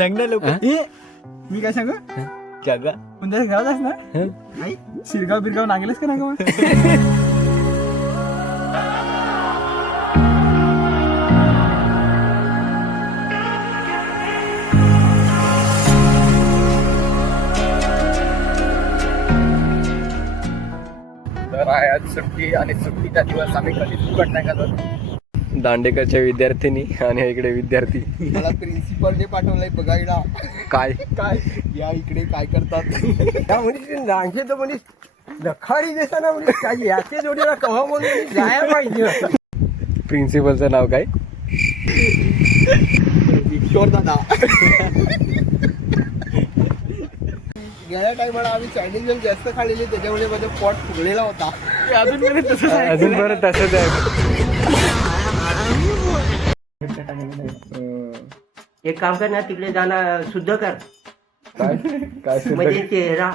सांग ना लोक. मी काय सांगू जागा कोणत्या गावात ना नाही शिरगाव बिरगाव नागेलच का ना तर आहे आज सुट्टी आणि सुट्टीचा दिवस आम्ही कधीच फुकट नाही घालत. दांडेकरच्या विद्यार्थिनी आणि इकडे विद्यार्थी. मला प्रिन्सिपलने पाठवलंय बघायला काय काय या इकडे काय करतात त्या म्हणजे रांगे तर म्हणजे लखारी देताना म्हणजे काय याचे जोडीला कव्हा म्हणून जाया पाहिजे. प्रिन्सिपलचं नाव काय? विक्टोर दादा. गेल्या टायमाला आम्ही चायनीज जास्त खाल्लेली त्याच्यामुळे माझा पोट फुगलेला होता. अजूनपर्यंत तसंच आहे. अजूनपर्यंत तसंच आहे. एक काम कर ना तिकडे जाणं शुद्ध कर काय काय म्हणजे चेहरा.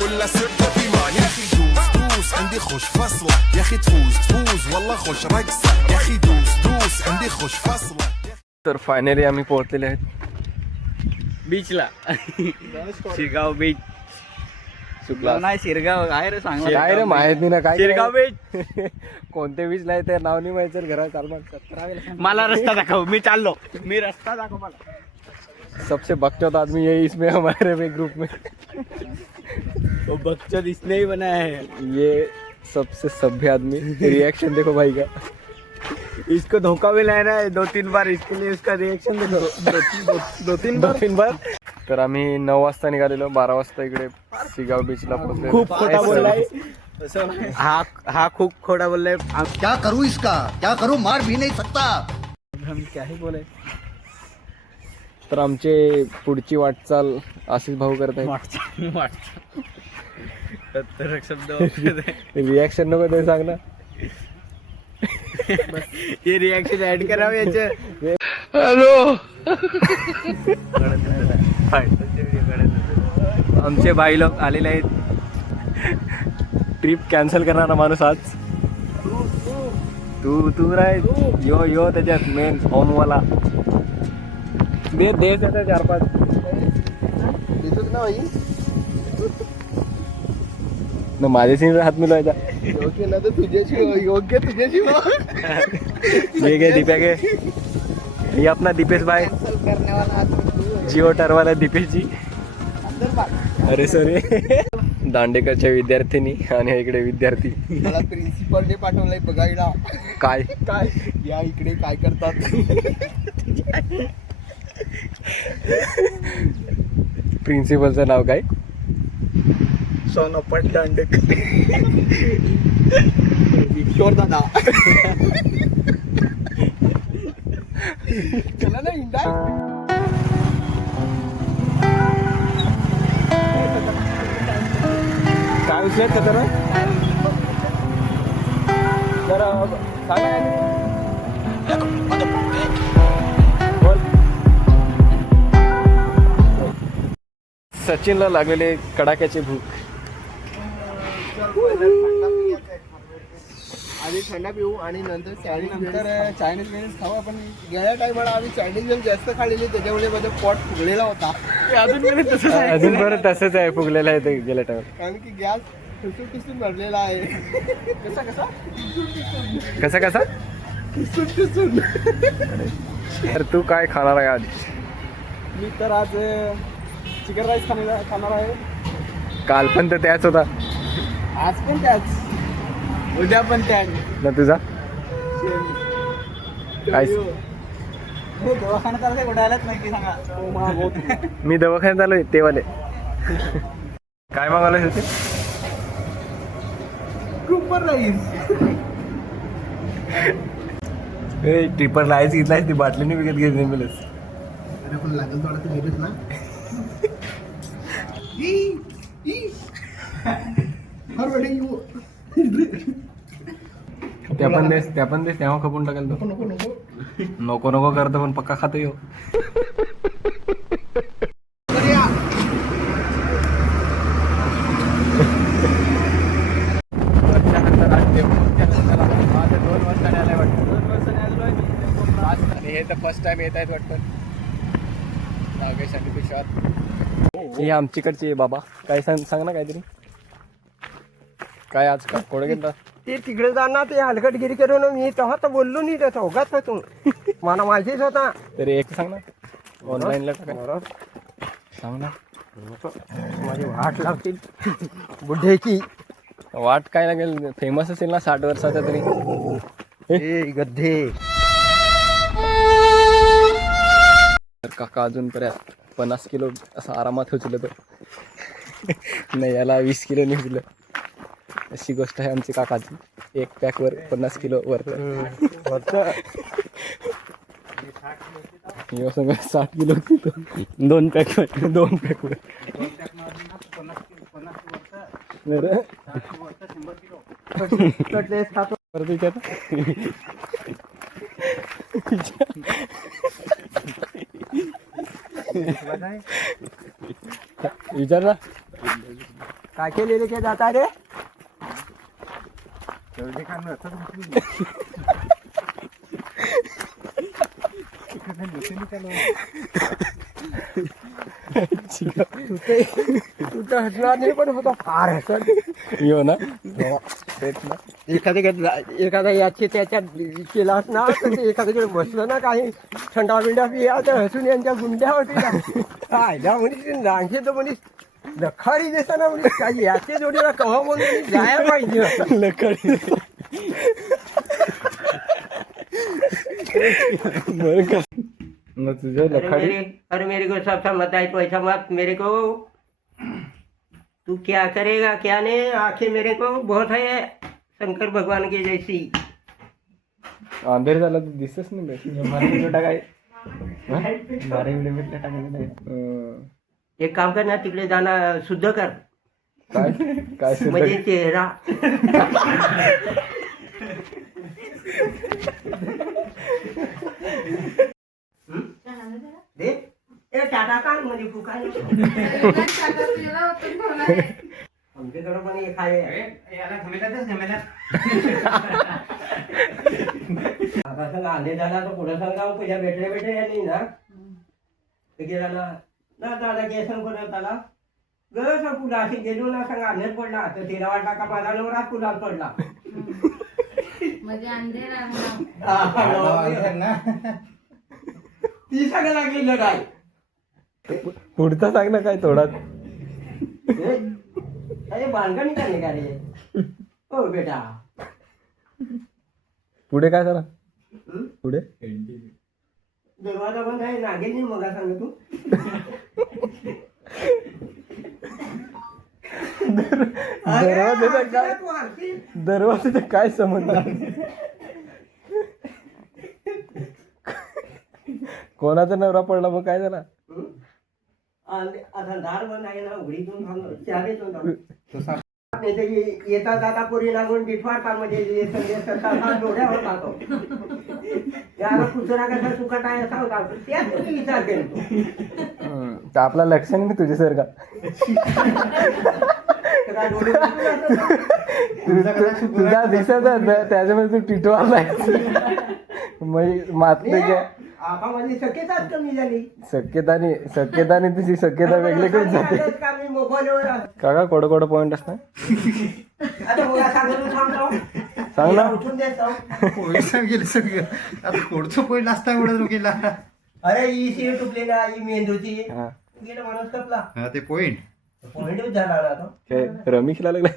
ولا سبت في ما يا اخي دوس دوس عندي خوش فصله يا اخي تفوز تفوز والله خوش رقصه يا اخي دوس دوس عندي خوش فصله. तर फायनली आम्ही पोहोचलेले आहेत बीचला. शिरगाव बीच चुकला नाही शिरगाव आहे रे सांग काय रे माहित नाही ना काय शिरगाव बीच. कोणते बीच ला ते नाव नाही माहिती घरात चालणार. मला रस्ता दाखव मी चाललो मी रस्ता दाखव मला. सबसे बकचोद आदमी यही इसमें हमारे ग्रुप में. वो बच्चा इसने ही बनाया है. ये सबसे सभ्य आदमी. रिएक्शन देखो भाई का. इसको धोखा भी लेना है 2-3 बार इसके लिए उसका रिएक्शन देखो. दो तीन बार. तर आम्ही 9 वाजता निघालेलो 12 वाजता इकडे शिगाव बीचला पोहोचलो. खूप खोटा बोललाय हा खूप खोटा बोललाय. क्या करूं इसका क्या करूं मार भी नहीं सकता. हम क्या ही बोले. तर आमचे पुढची वाटचाल आशिष भाऊ करत आहेत. शब्द रिॲक्शन नको ते सांग ना. हे रिॲक्शन ऍड करावं याचे. आमचे भाई लोक आलेले आहेत. ट्रिप कॅन्सल करणारा माणूस आज तू राय यो यो त्याच्यात मेन ओमवाला दे 4-5 दिसत ना भाई न माझ्याशी हात मिळवायचा. योग्य ना तर तुझ्याशी योग्य तुझ्याशी ये गे दीपा गे ये अपना दीपेश भाई करने वाला जिओ टरवाला दीपेश जी. अंदर बाग. अरे सॉरी. दांडेकरच्या विद्यार्थिनी आणि इकडे विद्यार्थी. मला प्रिन्सिपलने पाठवलंय बघायला काय काय या इकडे काय करतात. प्रिन्सिपलचं नाव काय? सोनपट दांडेकर. विक्टोर दादा. चला ना इंडा. काय उचलत का तर सचिनला लागलेले कडाक्याची भूक. आधी थंडा पिऊ आणि नंतर चायनीज वेळेस खाऊ. आपण गेल्या टायमाला आम्ही चायनीज जास्त खाल्लेली त्याच्यामुळे माझा पोट फुगलेला होता. अजूनपर्यंत तसंच आहे. अजूनपर्यंत तसंच आहे. फुगलेलं आहे ते गेल्या टाइम. कारण की गॅस ठुसून भरलेला आहे. कसा ठुसून. तर तू काय खाणार आहे आज? मी तर आज चिकन राईस खाणार आहे. काल पण तर त्याच होता आज पण त्याच उद्या पण त्याच ना तुझा. काय? दवाखान्यात आलं कुठे आलाच नाही की सांगा. मी दवाखान्यात आलोय तेवाले. काय मागवलं होते? Super rice. ट्रिपर राईस घेतलाय ती बाटलीने विकत घेतली मिळेल. पण लागेल थोडा तर घेतच ना. त्या पण देस तेव्हा खपून टाकेल तो. नको नको नको नको करतो पण पक्का खातो यो. वर्षानंतर आज माझं 2 वर्षाने आलाय वाटतं. 2 वर्षाने आलोय आणि हे तर फर्स्ट टाइम येत आहेत वाटतं नागेश आणि पिशात. ही आमच्याकडची आहे बाबा. काय सांग ना काहीतरी. काय आज का कोण गेला ते तिकडे जाणार ते हलकटगिरी करून मी तेव्हा तर बोललो नाही त्या चौघात तू मला माहितीच होता. तरी एक सांग ना ऑनलाईनला टाका सांग ना. माझी वाट लागतील बुढ्ढेची. वाट काय लागेल फेमस असेल ना 60 वर्षाचा तरी. ए गद्धे. तर काका अजूनपर्यंत 50 किलो असं आरामात उचलत नाही याला 20 किलो नाही उचलं. अशी गोष्ट आहे आमची काकाची. एक पॅकवर 50 किलो वर सगळं 60 किलो 2 पॅकवर 2 पॅकवर विचार ना काय केलेले काय जाता रे. तू तर हसणार नाही पण होता फार हसत. यो ना एखादा याची त्याच्यात केलास ना तर ते एखाद्याकडे बसलं ना काही थंडा बिंडा पिया तर हसून यांच्या गुंड्या होती आयला म्हणजे रांगे तर म्हणजे लखारी देताना म्हणजे काही याचे जोडीला कव्हा म्हणून जायला पाहिजे लकडी बरं का मग तुझ्या लखाडी. अरे मेरे को सब समझता है पैसा मत मेरे को. तू क्या करेगा क्या नहीं आंखें मेरे को बहुत है शंकर भगवान के जैसी. अंधेर झाला तर दिसतच नाही टाकाय. एक काम कर ना तिकडे जाणं शुद्ध कर काय काय सुद्धा- म्हणजे चेहरा. दे ए टाटा काढ म्हणजे फुकाने आमच्याकडे पण एक आहे. आता सांगा आले झाला तर पुढे सांगा पहिल्या भेटले यांनी ना ते गेला ना दादा केसन करत आला गरज पुला अशी गेलो ना सांगा अंधेर पडला तर तिला वाटला का माझा नवरात पुलात पडला. म्हणजे अंधेरा ती सांगा लागली लढाई. पुढचा सांग ना काय थोडा. अरे बांधणी का निघाले हो बेटा. पुढे काय झाला पुढे दरवाजा बंद आहे नागेल नाही मग सांग तू. दरवाजाचा काय दरवाजाचा काय संबंध. कोणाचा नवरा पडला मग काय झाला. आता दार बंद आहे ना उघडीतून येता जाता पोरी लागून बिठवाडता म्हणजे संदेश डोळ्यावर जातो त्याला कुचरा कसा सुकट आहे असा होता त्यात तुम्ही विचार केला. आपला लक्ष नाही तुझ्यासारखा. तुझा दिसत त्याच्यामध्ये तू टिटवालाय मात्र काय आता माझी शक्यताच कमी झाली. शक्यताने तुझी शक्यता वेगळीकडे जाते. मोबाईलवर काका कोड कोड पॉइंट असतात आता बघा सांगतो सांगतो सांग ना. उठून देतो. गेले सगळं आता पुढचं पहिलं असता एवढं गेला. अरे ही शिव तुटली ना ही मेंदूची हा. गेलं माणूस कपला ते पॉइंट पॉइंटच झाला ना तो. काय रमी खेळायला लागला.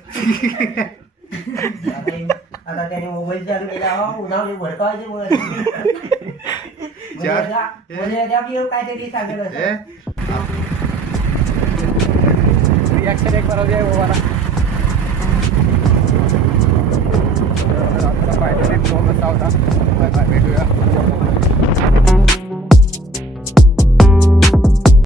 आता त्याने मोबाईल चालू केला उन्हाळी भडकावायचे काहीतरी सांगत असं. रिॲक्शन एक बरोबर आहे ओवाला. फायनली फोन कसा होता भेटूया.